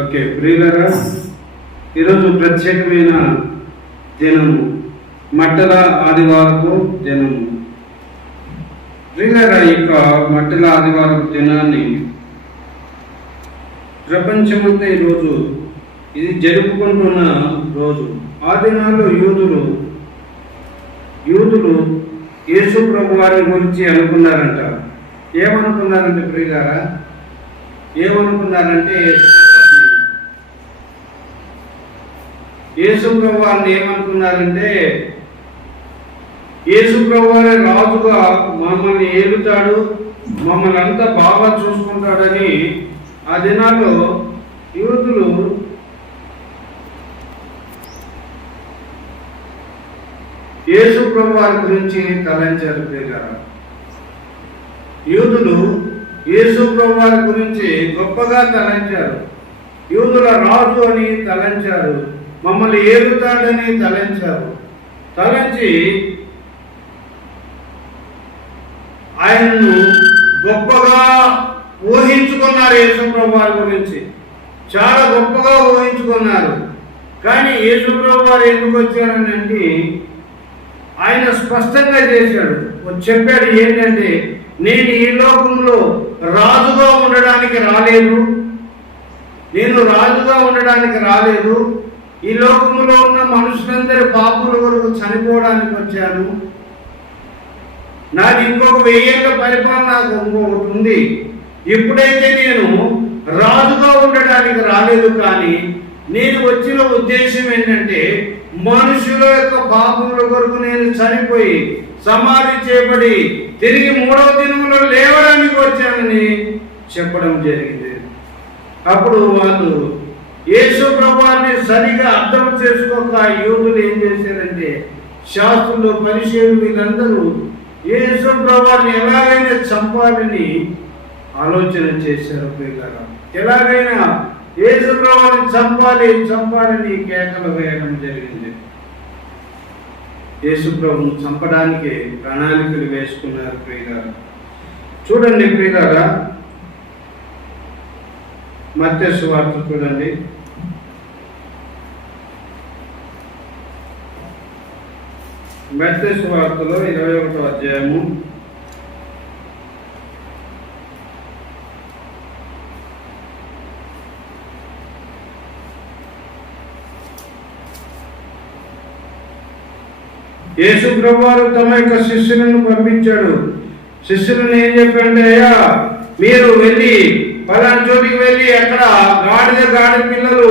Okay ప్రియులరా, ఈరోజు ప్రత్యేకమైన దినము, మట్టల ఆదివారపు దినము. ప్రియులరా, ఇక మట్టల ఆదివారపు దినాన్ని ప్రపంచమంతా ఈరోజు ఇది జరుపుకుంటున్న రోజు. ఆ దినాల్లో యూదులు యేసు ప్రభు వారి గురించి అనుకున్నారంట. ఏమనుకున్నారంటే ప్రియులారా, ఏమనుకున్నారంటే యేసు ప్రభు వారిని ఏమనుకున్నారంటే యేసు ప్రభు వారి రాజుగా మమ్మల్ని ఏలుతాడు, మమ్మల్ని అంతా బాగా చూసుకుంటాడని ఆ దినాల్లో యూదులు యేసు ప్రభు వారి గురించి తలంచారు. ప్రియులారా, యూదులు యేసు ప్రభు వారి గురించి గొప్పగా తలంచారు. యూదుల రాజు అని తలంచారు, మమ్మల్ని ఏలుతాడని తలంచారు. తలంచి ఆయనను గొప్పగా ఊహించుకున్నారు. యేసు ప్రభు వారి గురించి చాలా గొప్పగా ఊహించుకున్నారు. కానీ యేసు ప్రభు వారు ఎందుకు వచ్చారని అంటే ఆయన స్పష్టంగా చేశాడు, చెప్పాడు ఏంటంటే, నేను ఈ లోకంలో రాజుగా ఉండడానికి రాలేదు, నేను రాజుగా ఉండడానికి రాలేదు, ఈ లోకంలో ఉన్న మనుషులందరి పాపుల వరకు చనిపోవడానికి వచ్చాను. నాది ఇంకొక 1000 ఏళ్ల పరిపాలన నాకు ఇంకొకటి ఉంది. ఇప్పుడైతే నేను రాజుగా ఉండడానికి రాలేదు, కానీ నేను వచ్చిన ఉద్దేశం ఏంటంటే మనుషుల యొక్క పాపముల కొరకు నేను చనిపోయి సమాధి చేయబడి తిరిగి 3వ దినములో లేవడానికి వచ్చానని చెప్పడం జరిగింది. అప్పుడు వాళ్ళు యేసు ప్రభువాన్ని సరిగా అర్థం చేసుకోక యూదులు ఏం చేశారంటే, శాస్త్రులు పరిచయులు వీళ్ళందరూ యేసు ప్రభువాన్ని ఎలాగైనా చంపాలని ఆలోచన చేశారు. ఎలాగైనా యేసు ప్రభువాన్ని చంపాలని కేకలు వేయడం జరిగింది. యేసు ప్రభువును చంపడానికి ప్రణాళికలు వేసుకున్నారు. ప్రియులారా, చూడండి ప్రియులారా, మత్తయి సువార్త చూడండి. మత్తయి సువార్తలో 21వ అధ్యాయము 1 యేసు ప్రభువారు తమ యొక్క శిష్యులను పంపించాడు. శిష్యులను ఏం చెప్పండి, అయ్యా మీరు వెళ్ళి పలానా చోటికి వెళ్ళి అక్కడ గాడిద పిల్లలు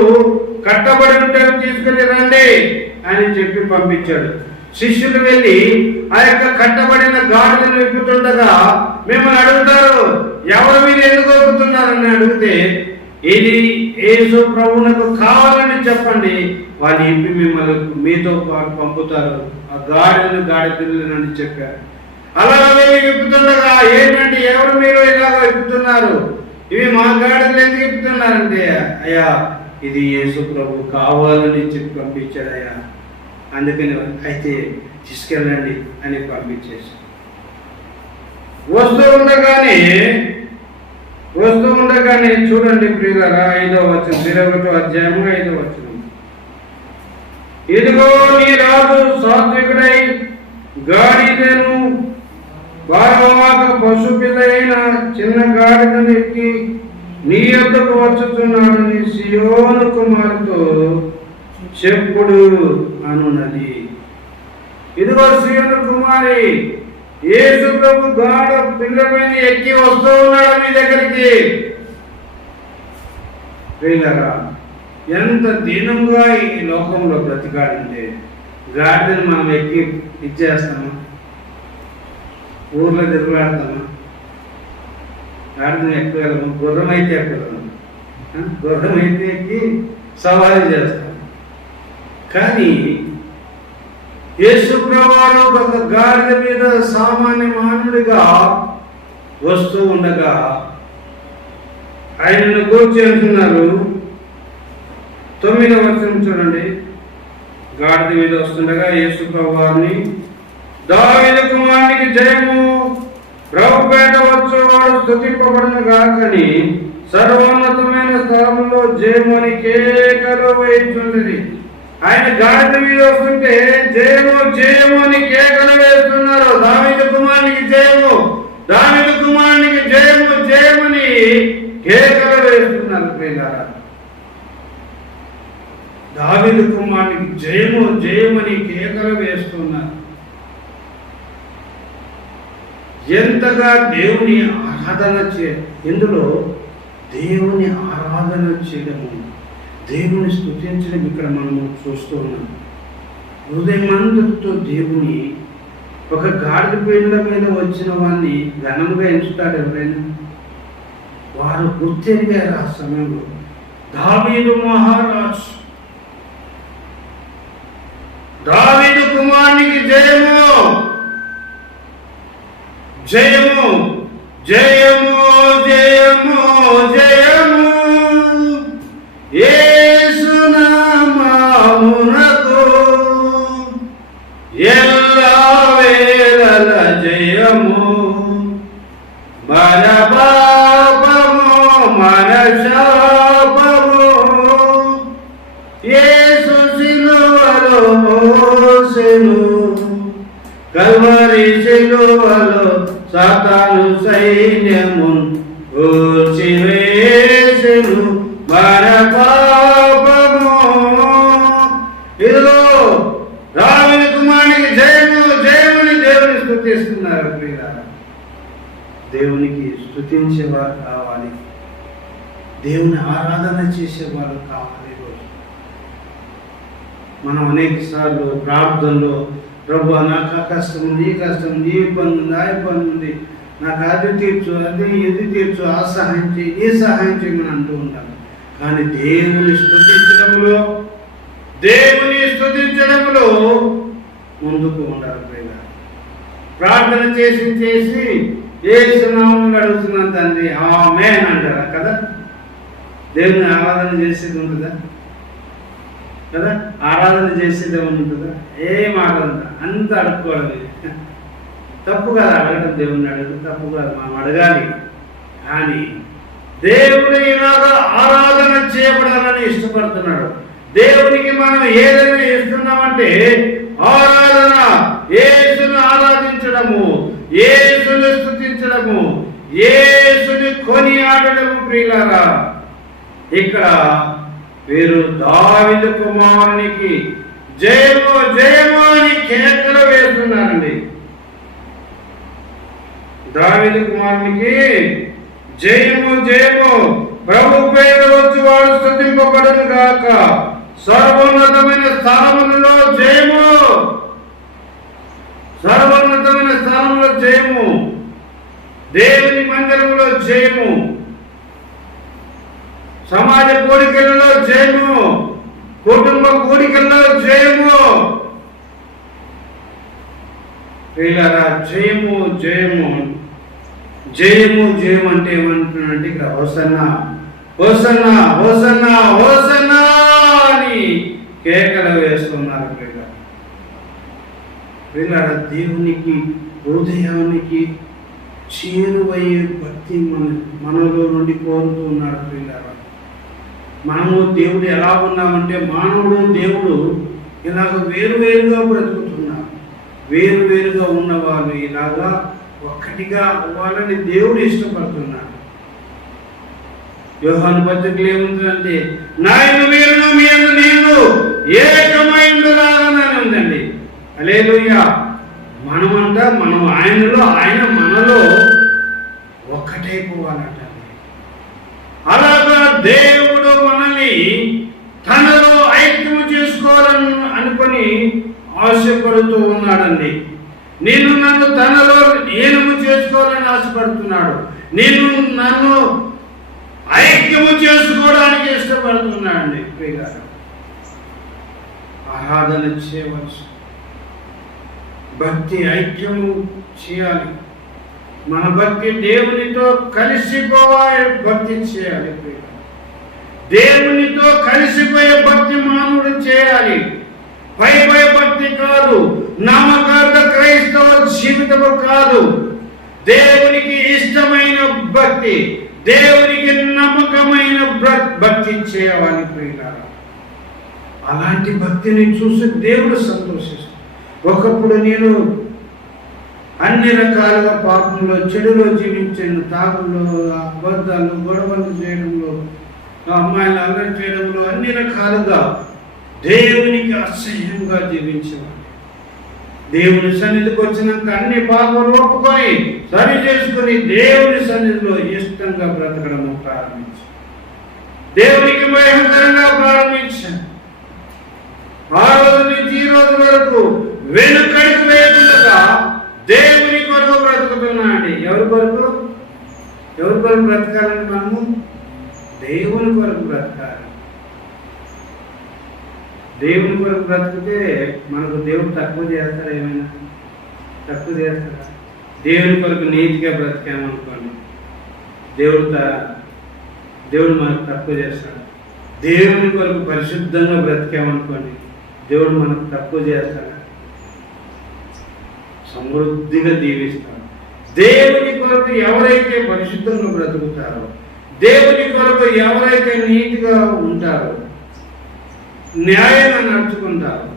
కట్టబడి ఉంటే తీసుకుని రండి అని చెప్పి పంపించాడు. శిష్యులు వెళ్ళి ఆ యొక్క కట్టబడిన గాడిదను విప్పుతుండగా మిమ్మల్ని అడుగుతారు, ఎవరు మీరు ఎందుకు విప్పుతున్నారని అడిగితే, ఇది యేసు ప్రభువునకు కావాలని చెప్పండి, వాళ్ళు ఇప్పి మిమ్మల్ని మీతో పాటు పంపుతారు, ఆ గాడిద పిల్లలని చెప్పారు. అలా విప్పుతుండగా ఏంటంటే, ఎవరు మీరు ఇలాగ విప్పుతున్నారు, ఇవి మా గాడిదలు ఎందుకు విప్పుతున్నారంటే, అయ్యా ఇది యేసు ప్రభు కావాలని చెప్పి పంపించాడు అయ్యా, అందుకని అయితే తీసుకెళ్ళండి అని పంపించేసి వస్తూ ఉండగానే చూడండి ప్రియులారా, 5వ వచనం, 21వ అధ్యాయము 5వ వచనం. ఇదిగో నీ రాజు సాత్వికుడై గాడిదను భారవాహక పశుపిల్లైన చిన్న గాడిదను ఎక్కి నీ యొద్దకు వచ్చుతున్నాడని సియోను కుమారుతో చెప్పుడు అనున్నది. ఇదిగో సియోను కుమారి, యేసు ప్రభు గాఢ పిల్లమైన ఎక్కి వస్తూ ఉన్నాడు మీ దగ్గరికి. ప్రియులారా, ఎంత దీనంగా ఈ లోకంలో బ్రతికాడంటే, గాడిదని మనం ఎక్కి ఇచ్చేస్తామా, ఊర్లో తిరుగులాడతామా, గాడిదని ఎక్కగలము, గుర్రం అయితే ఎక్కగలము, గుర్రం అయితే ఎక్కి సవారీ చేస్తాం. కానీ యేసు ప్రభువారు ఒక గాడిద మీద సామాన్య మానవుడిగా వస్తూ ఉండగా ఆయనను కూర్చి అంటున్నారు. 9వ వచనం చూడండి. గాడిద మీద వస్తుండగా యేసు ప్రభువారిని, దావీదు కుమారునికి జయము, ప్రభుపేట వచ్చేవాడు స్తుతింపబడును గాకని సర్వోన్నతమైన స్థలంలో జయము అని కేకలు వేస్తున్నది. ఆయన గాడిద మీద వస్తుంటే జయము జయము అని కేకలు వేస్తున్నారు. దావీదు కుమారునికి జయము, దావీదు కుమారునికి జయము జయమని కేకలు వేస్తున్నారు. ప్రియులారా, దావీదు కుమారునికి జయము జయమని కేకలు వేస్తున్నారు. ఎంతగా దేవుని ఆరాధన ఇందులో దేవుని ఆరాధన చేయడము, దేవుని స్తుతించడం ఇక్కడ మనము చూస్తూ ఉన్నాం. హృదయమంతటితో దేవుని, ఒక గాడిద పీళ్ళ మీద వచ్చిన వాడిని ఘనంగా ఎంచుతాడు ఎవరైనా? వారు గుర్తెరిగారు ఆ సమయంలో. దావీదు మహారాజు, దావీదు కుమారునికి జయము జయము జయము జయము జయము యేసు నామమునకు ఎల్లవేళల జయము. మన పాపము మన శాపము యేసు శిలువలో మోసెను, కల్వరి శిలువలో సాతాను సైన్యము కూల్చివేసెను మన పాపము. ఇదిగో దావీదు కుమారునికి జయము జయముని దేవుని స్తుతిస్తున్నారు. ప్రియులారా, దేవునికి స్తుతించేవారు కావాలి, దేవుని ఆరాధన చేసేవారు కావాలి. మనం అనేక సార్లు ప్రార్థనలో, ప్రభు నాకు ఆ కష్టం ఉంది, ఈ కష్టం ఉంది, ఈ ఇబ్బంది ఉంది, ఆ ఇబ్బంది ఉంది, నాకు అది తీర్చు, అది ఇది తీర్చు, ఆ సహాయం చేయి, ఈ సహాయం చేయమని అంటూ ఉంటాం. కానీ దేవుని స్తుతించడంలో ముందుకు ఉండాలి. ప్రియులారా, ప్రార్థన చేసి చేసి యేసు నామములో అడుగుతున్నాను తండ్రి ఆమేన్ అంటారా కదా? దేవుని ఆరాధన చేసేది ఉంటుందా కదా? ఆరాధన చేసేది ఏమన్నా ఉంటుందా? ఏం ఆరాధన, అంత అడుక్కోవాలి. తప్పు కాదు అడగడం, దేవుని అడగడం తప్పు కాదు, మనం అడగాలి. కానీ దేవుడు ఇలాగా ఆరాధన చేయబడాలని ఇష్టపడుతున్నాడు. దేవునికి మనం ఏదైనా ఇస్తున్నామంటే ఆరాధన, యేసుని ఆరాధించడము, యేసుని స్తుతించడము, యేసుని కొనియాడడము. ప్రియులారా, ఇక్కడ వీరు దావీదు కుమారునికి జయము జయము అని కేకలు వేస్తున్నారండి. దావీదు కుమారునికి జయము జయము, ప్రభు పేరు వచ్చి వాడు స్తుతింపబడును గాక, సర్వోన్నతమైన స్థానములలో జయము, సర్వోన్నతమైన స్థానంలో జయము, దేవుని మందిరములో జయము, సమాజ కోరికలలో జయము, కుటుంబ కోరికల్లో జయము. ప్రియులారా, జయము జయము జయము జయము అంటే ఏమంటున్నాడంటే ఇక్కడ హోసన్నా హోసన్నా హోసన్నా హోసన్నా అని కేకలు వేస్తున్నారు. ప్రియులారా, దేవునికి హృదయానికి చేరువయ్యే భక్తి మనలో నుండి కోరుతున్నాడు. ప్రియులారా, మనము దేవుడు ఎలా ఉన్నామంటే, మానవుడు దేవుడు ఇలాగ వేరువేరుగా బ్రతుకుతున్నారు. వేరువేరుగా ఉన్నవాళ్ళు ఇలాగా ఒక్కటిగా అవ్వాలని దేవుడు ఇష్టపడుతున్నాడు. యోహాను పత్రికలో ఏముంటుందంటే, నాయన వీరును మీరు నేను ఏకమైందులాగానే ఉందండి. హల్లెలూయా. మనమంతా మనం ఆయనలో, ఆయన మనలో ఒక్కటైపోవాలంట. అలాగా దేవుడు మనల్ని తనలో ఐక్యము చేసుకోవాలని అనుకొని ఆశపడుతూ ఉన్నాడండి. నిన్ను నన్ను తనలో ఏనుగు చేసుకోవాలని ఆశపడుతున్నాడు. నన్ను ఐక్యము చేసుకోవడానికి ఇష్టపడుతున్నాడండి. ప్రియులారా, ఆరాధన చేయవచ్చు, భక్తి ఐక్యము చేయాలి. మన భక్తి దేవునితో కలిసిపోయే భక్తి చేయాలి. దేవునితో కలిసిపోయే భక్తి మానవుడు చేయాలి. పై భక్తి కాదు, నామకార్థ క్రైస్తవ జీవితము కాదు. దేవునికి ఇష్టమైన భక్తి, దేవునికి నమ్మకమైన భక్తి చేయవాలి ప్రియులారా. అలాంటి భక్తిని చూసి దేవుడు సంతోషిస్తాడు. ఒకప్పుడు నేను అన్ని రకాలుగా పాపంలో, చెడులో జీవించాను. తాగుల్లో, అబద్ధాలు, గొడవలు చేయడంలో, అమ్మాయిలు అల్లరి చేయడంలో, అన్ని రకాలుగా దేవునికి అసహ్యంగా జీవించేవాడు. దేవుని సన్నిధికి వచ్చినాక అన్ని పాపాలు ఒప్పుకొని సరి చేసుకుని దేవుని సన్నిధిలో ఇష్టంగా బ్రతకడం ప్రారంభించాను. దేవునికి మహిమకరంగా ప్రారంభించాను. ఆ రోజు నుంచి ఈ రోజు వరకు వెనుకడికి వేయకుండా దేవుని కొరకు బ్రతుకుతున్నాండి. ఎవరి కొరకు బ్రతకాలని? మనము దేవుని కొరకు బ్రతకాలి. దేవుని కొరకు బ్రతికితే మనకు దేవుడు తక్కువ చేస్తారా? ఏమైనా తక్కువ చేస్తారా? దేవుని కొరకు నీతిగా బ్రతికామనుకోండి, దేవుడు మనకు తక్కువ చేస్తాడు. దేవుని కొరకు పరిశుద్ధంగా బ్రతికామనుకోండి, దేవుడు మనకు తక్కువ చేస్తాడు, సమృద్ధిగా దీవిస్తాడు. దేవుని కొరకు ఎవరైతే పరిశుద్ధంగా బ్రతుకుతారో, దేవుని కొరకు ఎవరైతే నీతిగా ఉంటారో, న్యాయంగా నడుచుకుంటారు,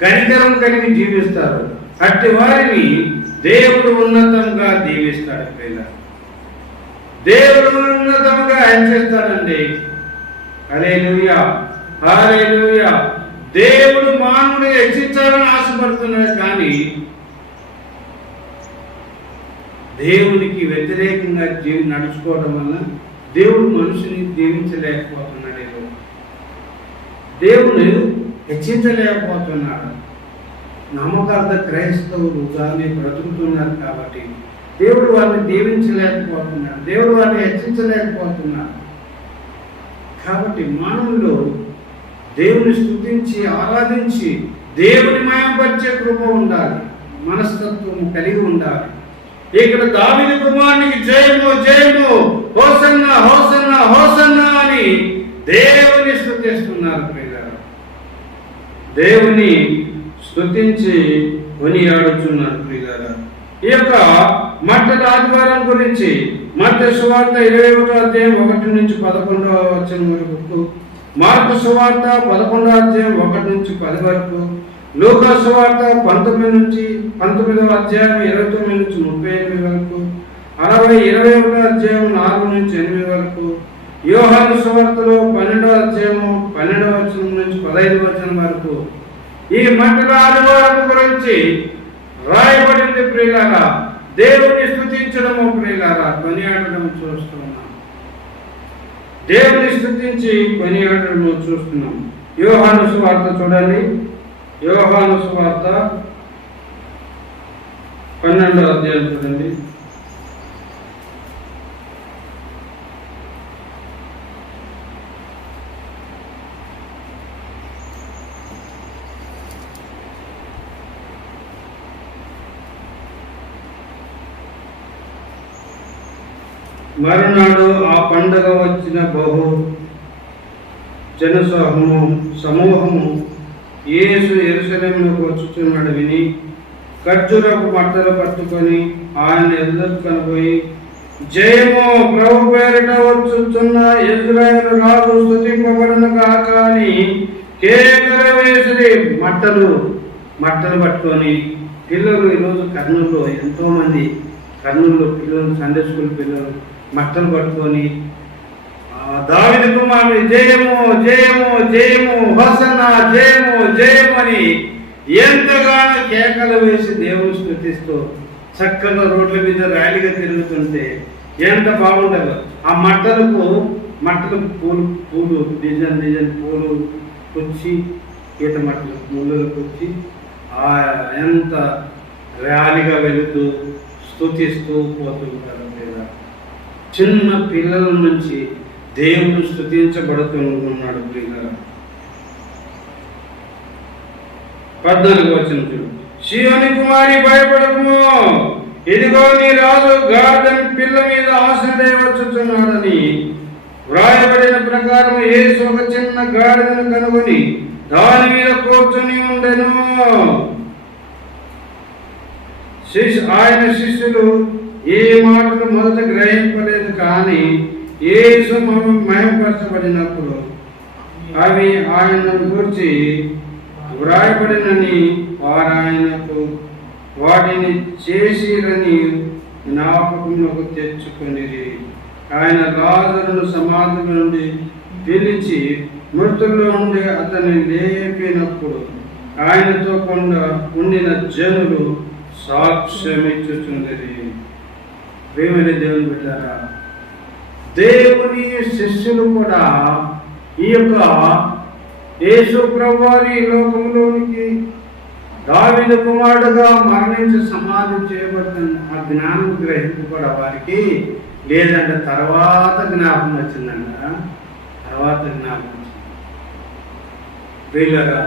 కనికరం కలిగి జీవిస్తారు, అట్టి వారిని దేవుడు ఉన్నతంగా దీవిస్తాడు. దేవుడు ఉన్నతంగా హెచ్చిస్తాడండి. హల్లెలూయా, హల్లెలూయా. దేవుడు మానవుడు హెచ్చించాలని ఆశపడుతున్నాడు, కానీ దేవునికి వ్యతిరేకంగా నడుచుకోవడం వల్ల దేవుడు మనుషుని దీవించలేకపోతున్నాడు. దేవుడు హెచ్చించలేకపోతున్నాడు. నమ్మకార్థ క్రైస్తవులు దాన్ని బ్రతుకుతున్నారు కాబట్టి దేవుడు వారిని దీవించలేకపోతున్నాడు, దేవుడు వారిని హెచ్చించలేకపోతున్నాడు. కాబట్టి మానవుల్లో దేవుని స్తుతించి ఆరాధించి దేవుని మయంపరిచే కృప ఉండాలి, మనస్తత్వం కలిగి ఉండాలి. ఇక్కడ దావీదు కుమారునికి జయము జయము, హోసన్నా హోసన్నా హోసన్నా అని దేవుని స్తుతిస్తున్నారు. దేవుని స్తుతించి కొనియాడుచున్నారు. ప్రియులారా, ఈ యొక్క మట్టల ఆదివారం గురించి మత్తయి సువార్త 21వ అధ్యాయం 1 నుంచి 11వ వచనం వరకు, మార్కు సువార్త 11వ అధ్యాయం 1 నుంచి 10 వరకు, లూకా సువార్త 19వ అధ్యాయం 29 నుంచి 38 వరకు, 21వ అధ్యాయం 4 నుంచి 8 వరకు, యోహాను సువార్తలో 12వ అధ్యాయం 12వ వచనం నుంచి 15వ వచనం వరకు ఈ మట్టల ఆదివారం గురించి రాయబడింది. ప్రియులారా, దేవుని స్తుతించడము, ప్రియులారా, కొనియాడడం చూస్తున్నాం. దేవుని స్తుతించి కొనియాడడం చూస్తున్నాం. యోహాను సువార్త చూడండి. యోహాను సువార్త 12వ అధ్యాయం చూడండి. మరునాడు ఆ పండుగ వచ్చిన బహు సమూహము యేసు యెరూషలేమునకు వచ్చుచున్నాడు విని ఖర్జూరపు మట్టలు పట్టుకొని ఆయన ఎదురు కనబోయి, జయము, ప్రభు పేరిట వచ్చుచున్న ఇశ్రాయేలు రాజు స్తుతింపబడును గాక అని కేకలు వేసి మట్టలు పట్టుకొని, పిల్లలు ఈరోజు కర్నూలులో ఎంతో మంది పిల్లలు, సండే స్కూల్ పిల్లలు మట్టలు పట్టుకొని దావీదు కుమారుని జయము జయము జయము, హోసన్నా జయము జయము అని ఎంతగానో కేకలు వేసి దేవుని స్తుతిస్తూ చక్కగా రోడ్ల మీద ర్యాలీగా తిరుగుతుంటే ఎంత బాగుంటుందో. ఆ మట్టలకు పూలు డిజైన్ పూలు వచ్చి, ఈత మట్టలు ముళ్ళకు వచ్చి ఎంత ర్యాలీగా వెళుతూ స్తుతిస్తూ పోతుంటారు. చిన్న పిల్లల నుంచి దేవుడు స్తుతించబడుతున్నాడు. ప్రియులారా, 14వ వచనం చూడు. సీయోను కుమారి భయపడకుము, ఇదిగో నీ రాజు గాడిద పిల్ల మీద ఆసీనుడై వచ్చుచున్నాడని వ్రాయబడిన ప్రకారం యేసు ఒక చిన్న గాడిదను కనుగొని దాని మీద కూర్చొని ఉండెను. ఆయన శిష్యులు ఈ మాటలు మొదట గ్రహింపలేదు, కానీ యేసు మహిమపరచబడినప్పుడు అవి ఆయనను గురించి వ్రాయబడినని వారు ఆయనకు వాటిని చేసిరని జ్ఞాపకములకు తెచ్చుకొనిరి. ఆయన లాజరును సమాధి నుండి పిలిచి మృతుల్లో నుండి అతన్ని లేపినప్పుడు ఆయనతో కొండ ఉండిన జనులు సాక్ష్యమిచ్చుచుండిరి. ప్రియమైన దేవుని బిడ్డలారా, దేవుని శిష్యులు కూడా ఈ యొక్క యేసు ప్రభువారి లోకంలోనికి దావీదు కుమారుడుగా మరణించి సమాధి చేయబడుతున్న ఆ జ్ఞానం గ్రహింపు కూడా వారికి లేదంటే తర్వాత జ్ఞాపకం వచ్చిందంట. తర్వాత జ్ఞాపకం వచ్చింది. ప్రియులారా,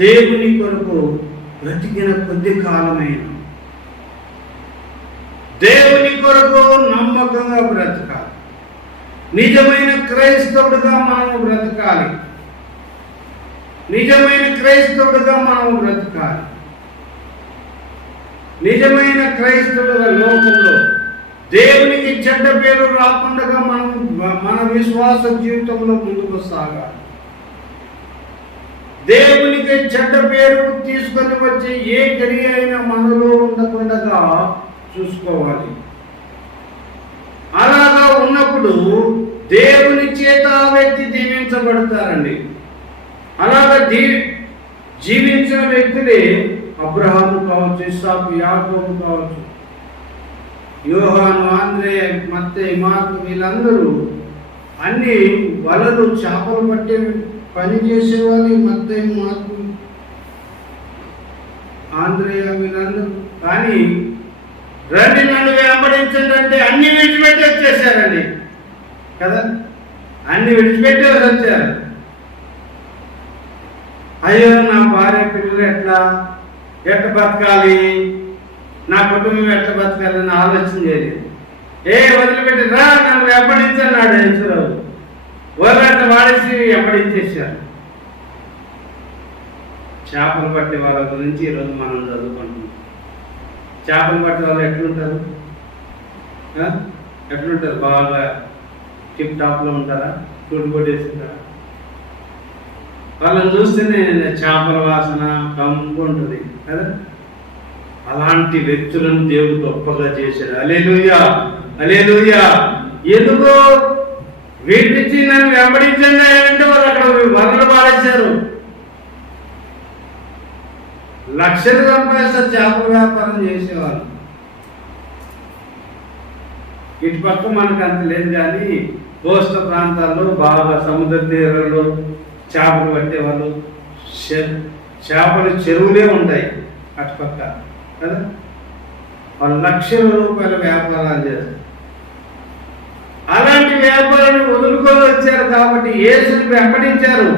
దేవుని కొరకు బ్రతికిన కొద్ది కాలమైన దేవుని కొరకు నమ్మకంగా బ్రతకాలి. నిజమైన క్రైస్తవుడుగా మనము బ్రతకాలి. నిజమైన క్రైస్తవుడుగా మనము బ్రతకాలి. నిజమైన క్రైస్తవుడుగా లోకంలో దేవునికి చెడ్డ పేరు రాకుండా మనం మన విశ్వాస జీవితంలో ముందుకు సాగాలి. దేవునికి చెడ్డ పేరు తీసుకొని వచ్చే ఏ క్రియ అయినా మనలో ఉండకుండా చూసుకోవాలి. అలాగా ఉన్నప్పుడు దేవుని చేత ఆ వ్యక్తి దీవించబడతారండి. అలాగా జీవించిన వ్యక్తులే అబ్రహాము కావచ్చు, ఇస్సాకు, యాకోబు కావచ్చు, యోహాను, ఆంద్రేయ, మత్తయి, మార్కు, వీళ్ళందరూ అన్ని వలలు చేపలు పట్టే పని చేసేవాళ్ళు. మత్తయి, మార్కు, ఆంద్రేయ వీళ్ళందరూ. కానీ రండి నన్ను వెంబడించండి అంటే అన్ని విడిచిపెట్టి వచ్చేసారండి కదా. అన్ని విడిచిపెట్టి వచ్చారు. అయ్యో, నా భార్య పిల్లలు ఎట్లా బతకాలి, నా కుటుంబం ఎట్లా బతకాలని ఆలోచన చేయలేదు. వదిలిపెట్టి రా నన్ను వెంబడించన్నాడు యేసురావు. వదలంట వాడేసి వెంబడించేశారు. చేపలు పట్టే వాళ్ళ గురించి ఈరోజు మనం చదువుకుంటున్నాం. చేపలు పట్టే వాళ్ళు ఎట్లుంటారు? బాగా టిప్ టాప్లో ఉంటారా? ఫుడ్ కొట్టేస్తుంటారా? వాళ్ళని చూస్తేనే చేపల వాసన కంపు ఉంటుంది కదా. అలాంటి వ్యక్తులను దేవుడు గొప్పగా చేశాడు. హల్లెలూయా, హల్లెలూయా. ఎందుకు వీటిచ్చి నన్ను వెంబడించండి అంటే వాళ్ళు అక్కడ వదలు పాడేశారు. లక్షలు సంపాదిస్తారు చేపల వ్యాపారం చేసేవాళ్ళు. ఇటు పక్క మనకు అంత లేదు, కానీ కోస్తా ప్రాంతాల్లో బాగా సముద్ర తీరాల్లో చేపలు పట్టేవాళ్ళు. చేపల చెరువులే ఉంటాయి అటుపక్క కదా. వాళ్ళు లక్షల రూపాయల వ్యాపారాలు చేస్తారు. అలాంటి వ్యాపారాన్ని వదులుకొని వచ్చారు కాబట్టి యేసుని వెంబడించారు.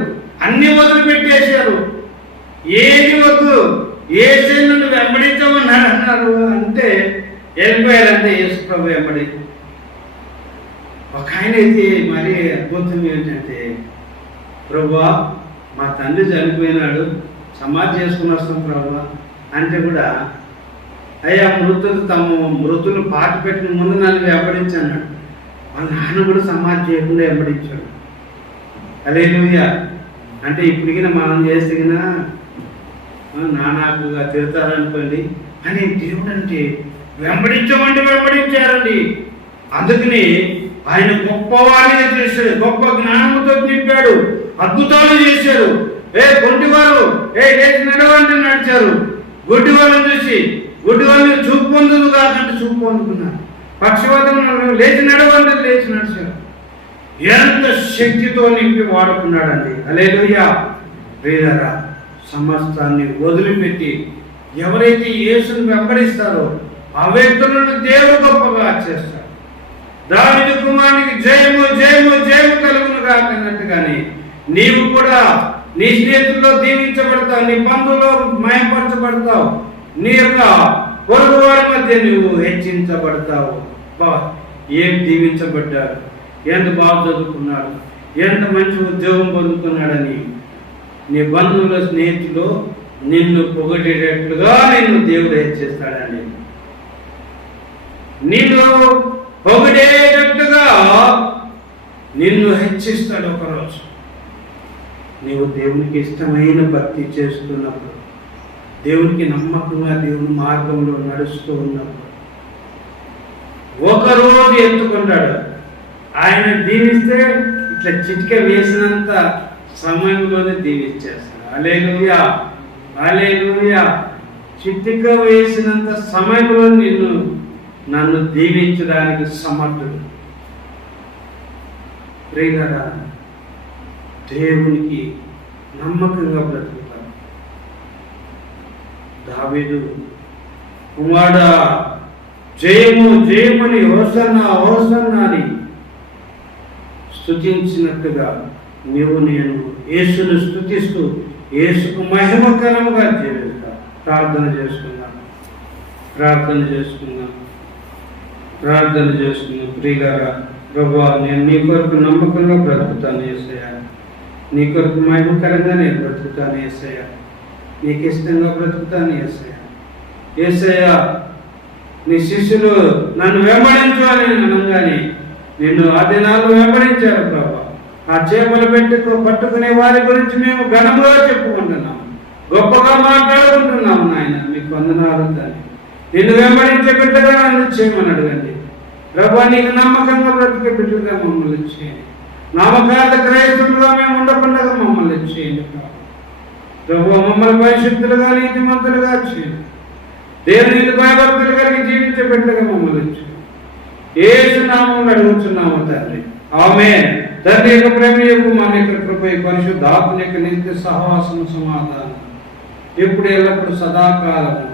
అన్ని వదిలిపెట్టేశారు. ఏది వద్దు, యేసు నుండి వెంబడించమన్నాడు అన్నారు అంటే వెళ్ళిపోయారంటే యేసు ప్రభు వెంబడి. ఒక ఆయన అయితే మరి అద్భుతం ఏంటంటే, ప్రభువా మా తండ్రి చనిపోయినాడు, సమాధి చేసుకుని వస్తాం ప్రభువా అంటే కూడా, అయ్యా మృతులు పాటి పెట్టిన ముందు నన్ను వెంబడించాడు. వాళ్ళ నాన్న కూడా సమాధి చేయకుండా వెంబడించాడు. హల్లెలూయా. అంటే ఇప్పటికైనా మనం చేస్తే నానాకుగా తిడతారనుకోండి అని దేవుడు అంటే వెంబడించారండి. అందుకని ఆయన గొప్పవారిగా చేశాడు, గొప్ప జ్ఞానంతో నింపాడు, అద్భుతాలు చేశాడు. కొంటివారు లేచి నడవంటే నడిచారు. గుడ్డి వాళ్ళని చూసి గుడ్డి వాళ్ళని చూపు పొందుదు కాకంటే చూపు పొందుకున్నారు. పక్షవాతం లేచి నడవంటే లేచి నడిచారు. ఎంత శక్తితో నింపి వాడుకున్నాడండి. హల్లెలూయా. ప్రియులారా, సమస్తాన్ని వదిలిపెట్టి ఎవరైతే యేసుని వెంబడిస్తారో ఆ వ్యక్తులను దేవుడు గొప్పగా చేస్తాడు. దావీదు కుమారునికి జయము జయము జయము కలుగును కాకన్నట్టుగానే నీవు కూడా నీ స్నేహితుల్లో దీవించబడతావు, నీ బంధువులో మయపరచబడతావు, నీ యొక్క పొరుగు వారి మధ్య నువ్వు హెచ్చించబడతావు. ఏం దీవించబడ్డాడు, ఎంత బాగా చదువుకున్నాడు, ఎంత మంచి ఉద్యోగం పొందుతున్నాడని నీ బంధువుల స్నేహితులు నిన్ను పొగడేటట్లుగా నిన్ను దేవుడు హెచ్చిస్తాడండి. నిన్ను పొగిడేటట్టుగా నిన్ను హెచ్చిస్తాడు. ఒకరోజు నీవు దేవునికి ఇష్టమైన భక్తి చేస్తున్నప్పుడు, దేవునికి నమ్మకంగా దేవుని మార్గంలో నడుస్తూ ఉన్నప్పుడు ఒకరోజు ఎత్తుకుంటాడు. ఆయన దీవిస్తే ఇట్లా చిటిక వేసినంత సమయంలోనే దీవించేస్తాడు. హల్లెలూయా, హల్లెలూయా. చిటిక వేసినంత సమయంలో నన్ను దీవించడానికి సమర్థుడు. ప్రియులారా, దేవునికి నమ్మకంగా బ్రతుకుతాడు. దావీదు కుమారుడా జయము జయమని హోసన్నా హోసన్నా అని స్తుతించినట్టుగా నేను యేసును స్తుతిస్తూ యేసుకు మహిమకరముగా జీవిస్తా. ప్రార్థన చేసుకున్నాను. ప్రియులారా, ప్రభువా, నేను నీ కొరకు నమ్మకంగా బ్రతుకుతాను యేసయ్యా. నీ కొరకు మహిమకరంగా నేను బ్రతుకుతాను యేసయ్యా. నీకు ఇష్టంగా బ్రతుకుతాను యేసయ్యా. యేసయ్యా, నీ శిష్యులు నన్ను వెంబడించు అని అనగానే నిన్ను ఆ దినాలు వెంబడించారు ప్రభా. ఆ చేపలు పట్టుకునే వారి గురించి మేము ఘనముగా చెప్పుకుంటున్నాము, గొప్పగా మాట్లాడుకుంటున్నాము. నాయన మీకు వందనాలు తండ్రి. నిన్ను వెంబడించే బిడ్డగా నన్ను చేయమని అడగండి ప్రభా. నీకు నమ్మకంగా బ్రతికే బిడ్డగా మమ్మల్ని చేయండి. నామకార్థ క్రైస్తవులుగా మేము ఉండకుండా మమ్మల్ని చేయండి ప్రభు. మమ్మల్ని పరిశుద్ధులుగా నీతిమంతులుగా చేయండి. దేవునికి భయభక్తులు కలిగి జీవించే బిడ్డగా మమ్మల్ని చేయండి. యేసు నామములో అడుగుతున్నాము తండ్రి, ఆమేన్. తండ్రి యొక్క ప్రేమ యొక్క మన యొక్క కృప పరిశుద్ధ ఆత్మ యొక్క నిత్య సహవాసము సమాధానం ఎప్పుడు ఎల్లప్పుడు సదాకాలము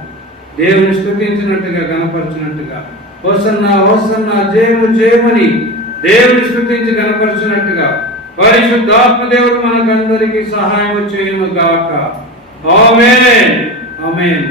దేవుని స్తుతించినట్టుగా గణపరిచినట్టుగా హోసన్నా హోసన్నా జయము జయమని దేవుని స్తుతించి గణపరిచినట్టుగా పరిశుద్ధాత్మ దేవుడు మనకందరికీ సహాయం చేయను గాక. ఆమేన్, ఆమేన్.